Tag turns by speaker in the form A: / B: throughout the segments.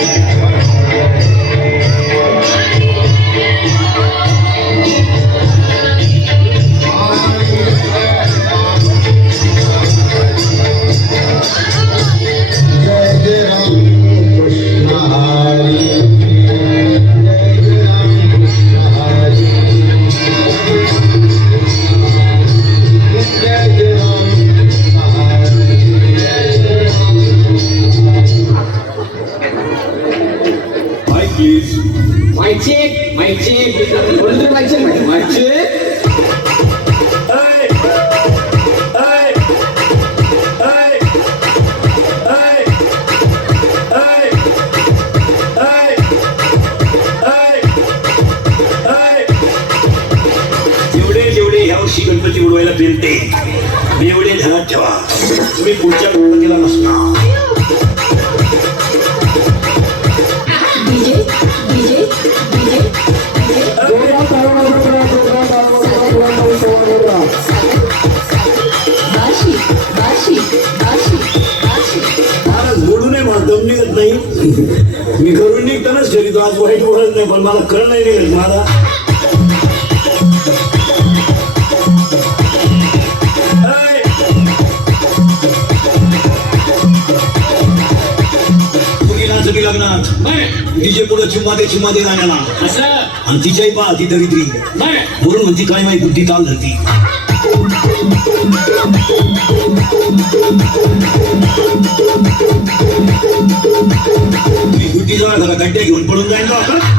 A: Thank
B: you. तीस माहिती माहिती कोणतरी
A: माहिती माहिती जेवढे जेवढे ह्या वर्षी गणपती उडवायला मिळते एवढे ध्यानात ठेवा. तुम्ही पुढच्या गणपतीला नसणार. मी घरून निघतानाच घरी तो आज वाईट बोलत नाही पण मला कळ नाही निघत. मला तिचे पुढे चुम्मा ते चिम्मा दे
B: राण्याला
A: आणि तिच्याही पहा ती दरिद्री. म्हणून म्हणजे काय माहिती बुद्धी ताल धरती. मी बुद्धी घेऊन पडून जाईल ना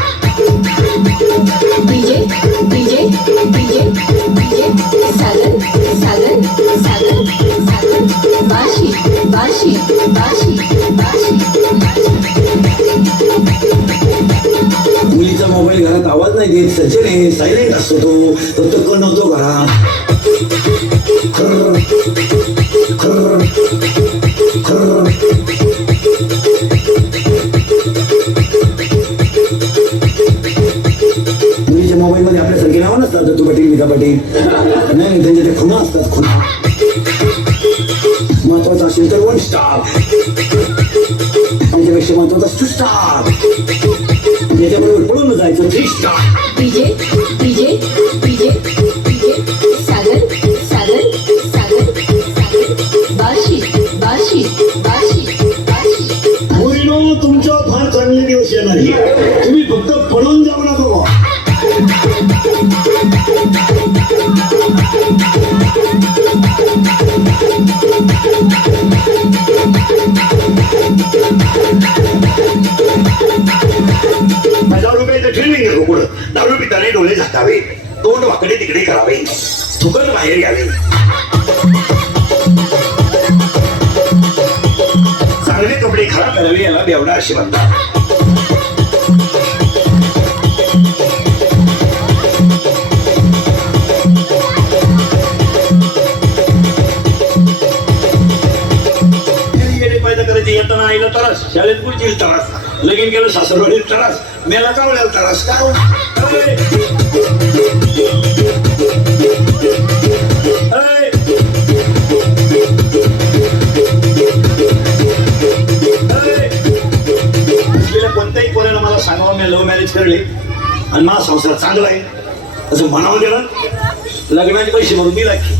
A: घरात आवाज नाही देत सचिन सायलेंट असतो तो. फक्त कण होतो घरात खर्र, खर्र, खर्र. मुलीच्या मोबाईल मध्ये आपल्यासारखी नावं नसतात तू पाटील मिका पाटील. नाही त्यांच्या त्या खुणा असतात खुणा. महत्त्वाचा असेल तर वन स्टार आमच्यापेक्षा महत्त्वाचा टू स्टार त्याच्याबरोबर पळून जायचं star
C: DJ DJ DJ DJ Sagar Sagar Sagar Sagar Bashi Bashi Bashi Bashi
A: मुलीनो तुमच्या फार चांगले दिवस येणार. तुम्ही फक्त पळून जाऊ नका तोंड वाकडे तिकडे करावे. थुकत बाहेर यावे चांगले कपडे खराब करावे याला बेवडा असे म्हणतात करायचे येताना आईला त्रास शाळेत पुढची त्रास लगीन केलं सासरवाडीत त्रास मेला कावल्याला त्रास. का हो? कोणत्याही पोराला मला सांगावं मी लव्ह मॅरेज करले. आणि माझा संसार चांगला आहे. असं म्हणावं गेलं लग्नाचे पैसे भरून मी लागते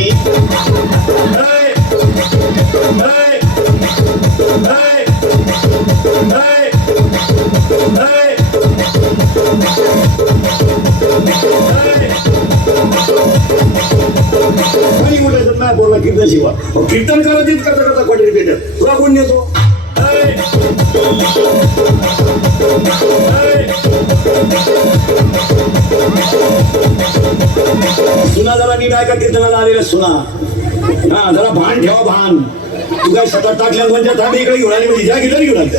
A: काय बोलला कीर्तन शिवा कीर्तन करा करता करता कोणी रिपीटर तुला कोण येतो सुना जरा नीट आहे का कीर्तनाला आलेला सुना हा जरा भान ठेवा भान तू काय शतात टाकल्या म्हणजे थांब इकडे घेऊन आली म्हणजे ज्या गिटार घेऊन आली